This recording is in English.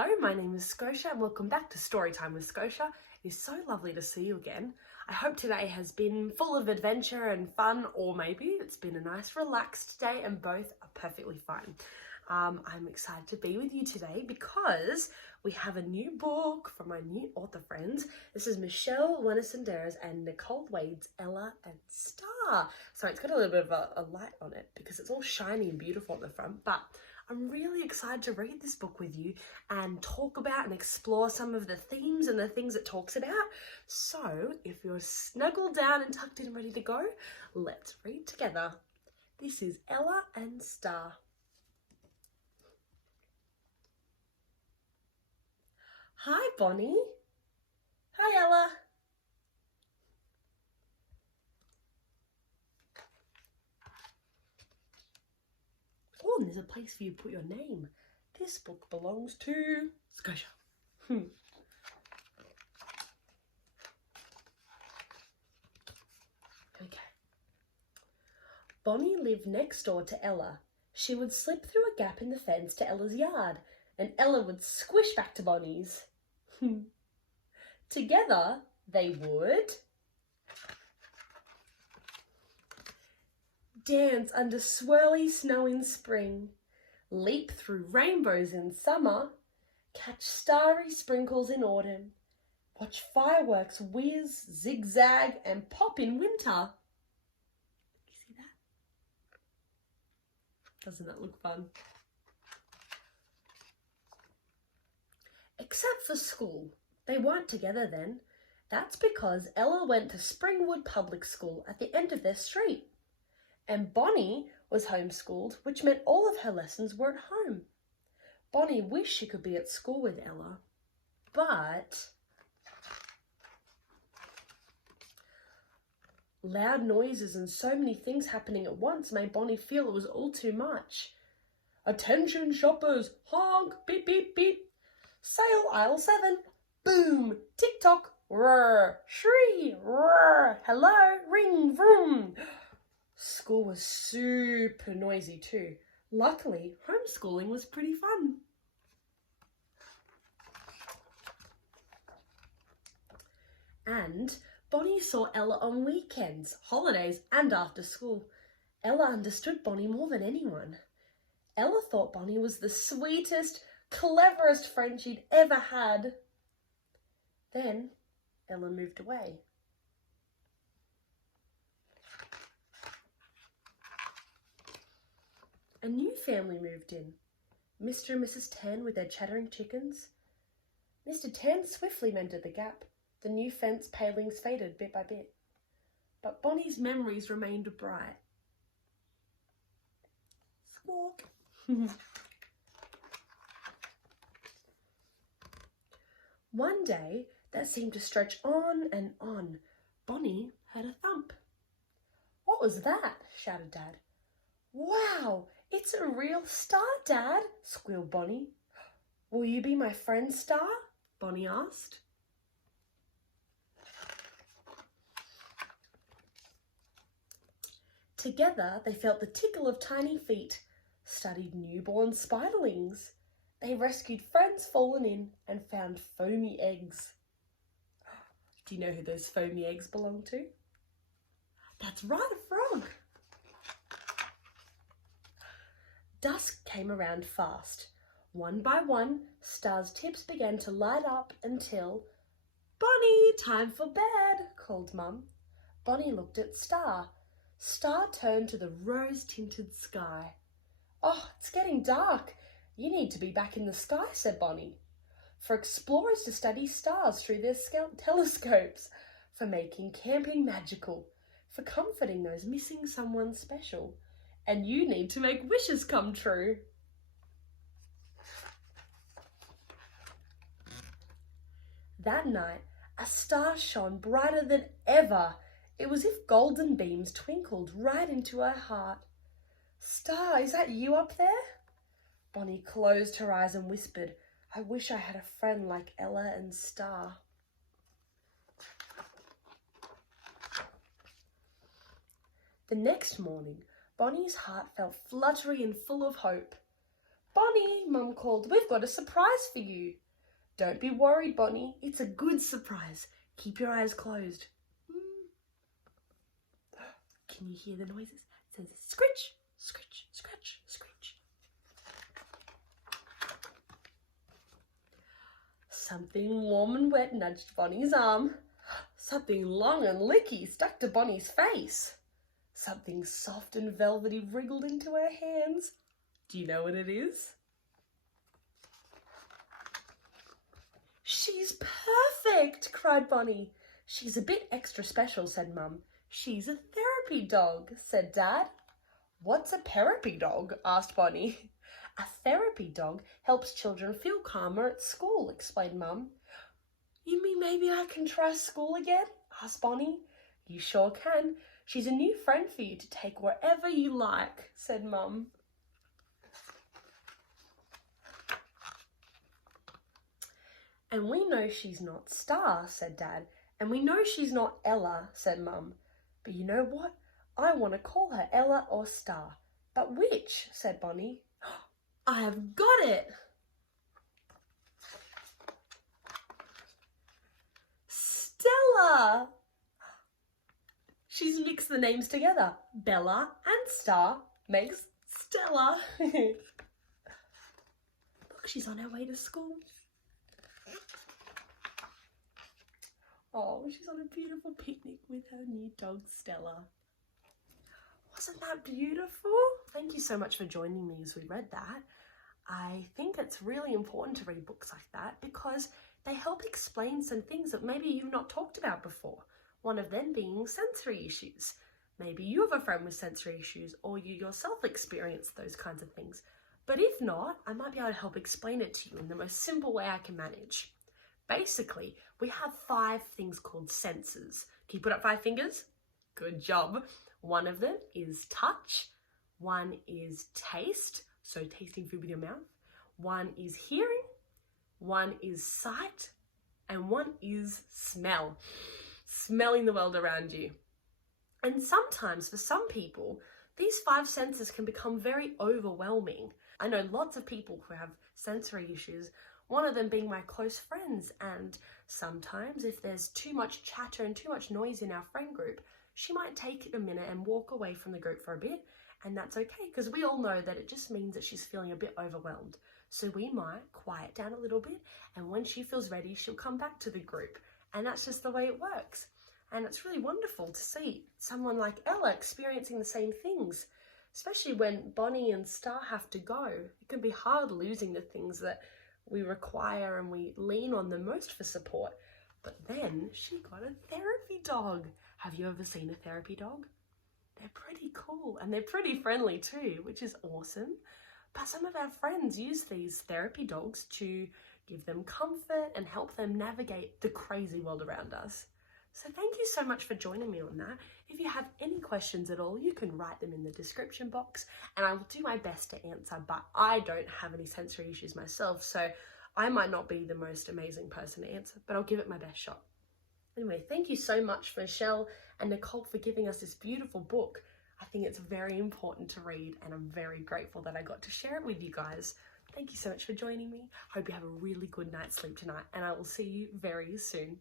Hello, my name is Scotia and welcome back to Storytime with Scotia. It is so lovely to see you again. I hope today has been full of adventure and fun, or maybe it's been a nice relaxed day, and both are perfectly fine. I'm excited to be with you today because we have a new book from my new author friends. This is Michelle Wanasundera's and Nicole Wade's Ella and Star. So it's got a little bit of a light on it because it's all shiny and beautiful on the front, but I'm really excited to read this book with you and talk about and explore some of the themes and the things it talks about. So if you're snuggled down and tucked in and ready to go, let's read together. This is Ella and Star. Hi, Bonny. Hi, Ella. Oh, and there's a place for you to put your name. This book belongs to Scotia. Okay. Bonny lived next door to Ella. She would slip through a gap in the fence to Ella's yard, and Ella would squish back to Bonny's. Together, they would dance under swirly snow in spring, leap through rainbows in summer, catch starry sprinkles in autumn, watch fireworks whiz, zigzag, and pop in winter. You see that? Doesn't that look fun? Except for school. They weren't together then. That's because Ella went to Springwood Public School at the end of their street. And Bonny was homeschooled, which meant all of her lessons were at home. Bonny wished she could be at school with Ella, but loud noises and so many things happening at once made Bonny feel it was all too much. Attention shoppers, honk, beep, beep, beep. Sale aisle 7, boom, tick-tock, rrr, shree, rrr, hello, ring, vroom. School was super noisy too. Luckily, homeschooling was pretty fun. And Bonny saw Ella on weekends, holidays, and after school. Ella understood Bonny more than anyone. Ella thought Bonny was the sweetest, cleverest friend she'd ever had. Then Ella moved away. A new family moved in, Mr. and Mrs. Tan with their chattering chickens. Mr. Tan swiftly mended the gap. The new fence palings faded bit by bit, but Bonny's memories remained bright. Squawk. One day that seemed to stretch on and on. Bonny heard a thump. What was that? Shouted Dad. Wow, it's a real star, Dad, squealed Bonny. Will you be my friend, Star? Bonny asked. Together they felt the tickle of tiny feet, studied newborn spiderlings. They rescued friends fallen in and found foamy eggs. Do you know who those foamy eggs belong to? That's right, a frog. Dusk came around fast. One by one, Star's tips began to light up until, Bonny, time for bed, called Mum. Bonny looked at Star. Star turned to the rose-tinted sky. Oh, it's getting dark. You need to be back in the sky, said Bonny. For explorers to study stars through their telescopes, for making camping magical, for comforting those missing someone special. And you need to make wishes come true. That night, a star shone brighter than ever. It was as if golden beams twinkled right into her heart. Star, is that you up there? Bonny closed her eyes and whispered, I wish I had a friend like Ella and Star. The next morning, Bonny's heart felt fluttery and full of hope. Bonny, Mum called, we've got a surprise for you. Don't be worried, Bonny. It's a good surprise. Keep your eyes closed. Can you hear the noises? It says scritch, scritch, scratch, scratch. Something warm and wet nudged Bonny's arm. Something long and licky stuck to Bonny's face. Something soft and velvety wriggled into her hands. Do you know what it is? She's perfect, cried Bonny. She's a bit extra special, said Mum. She's a therapy dog, said Dad. What's a therapy dog? Asked Bonny. A therapy dog helps children feel calmer at school, explained Mum. You mean maybe I can try school again? Asked Bonny. You sure can. She's a new friend for you to take wherever you like, said Mum. And we know she's not Star, said Dad. And we know she's not Ella, said Mum. But you know what? I want to call her Ella or Star. But which? Said Bonny. I have got it! Stella! She's mixed the names together. Bella and Star makes Stella. Look, she's on her way to school. Oh, she's on a beautiful picnic with her new dog, Stella. Wasn't that beautiful? Thank you so much for joining me as we read that. I think it's really important to read books like that because they help explain some things that maybe you've not talked about before. One of them being sensory issues. Maybe you have a friend with sensory issues or you yourself experience those kinds of things. But if not, I might be able to help explain it to you in the most simple way I can manage. Basically, we have 5 things called senses. Can you put up 5 fingers? Good job. One of them is touch. One is taste, so tasting food with your mouth. One is hearing. One is sight. And one is smell. Smelling the world around you. And sometimes for some people, these 5 senses can become very overwhelming. I know lots of people who have sensory issues, one of them being my close friends, and sometimes if there's too much chatter and too much noise in our friend group, she might take a minute and walk away from the group for a bit, and that's okay because we all know that it just means that she's feeling a bit overwhelmed. So we might quiet down a little bit, and when she feels ready, she'll come back to the group, and that's just the way it works. And it's really wonderful to see someone like Ella experiencing the same things, especially when Bonny and Star have to go. It can be hard losing the things that we require and we lean on the most for support. But then she got a therapy dog. Have you ever seen a therapy dog? They're pretty cool and they're pretty friendly too, which is awesome. But some of our friends use these therapy dogs to give them comfort and help them navigate the crazy world around us. So thank you so much for joining me on that. If you have any questions at all, you can write them in the description box and I will do my best to answer, but I don't have any sensory issues myself, so I might not be the most amazing person to answer, but I'll give it my best shot. Anyway, thank you so much for Michelle and Nicole for giving us this beautiful book. I think it's very important to read and I'm very grateful that I got to share it with you guys. Thank you so much for joining me. Hope you have a really good night's sleep tonight and I will see you very soon.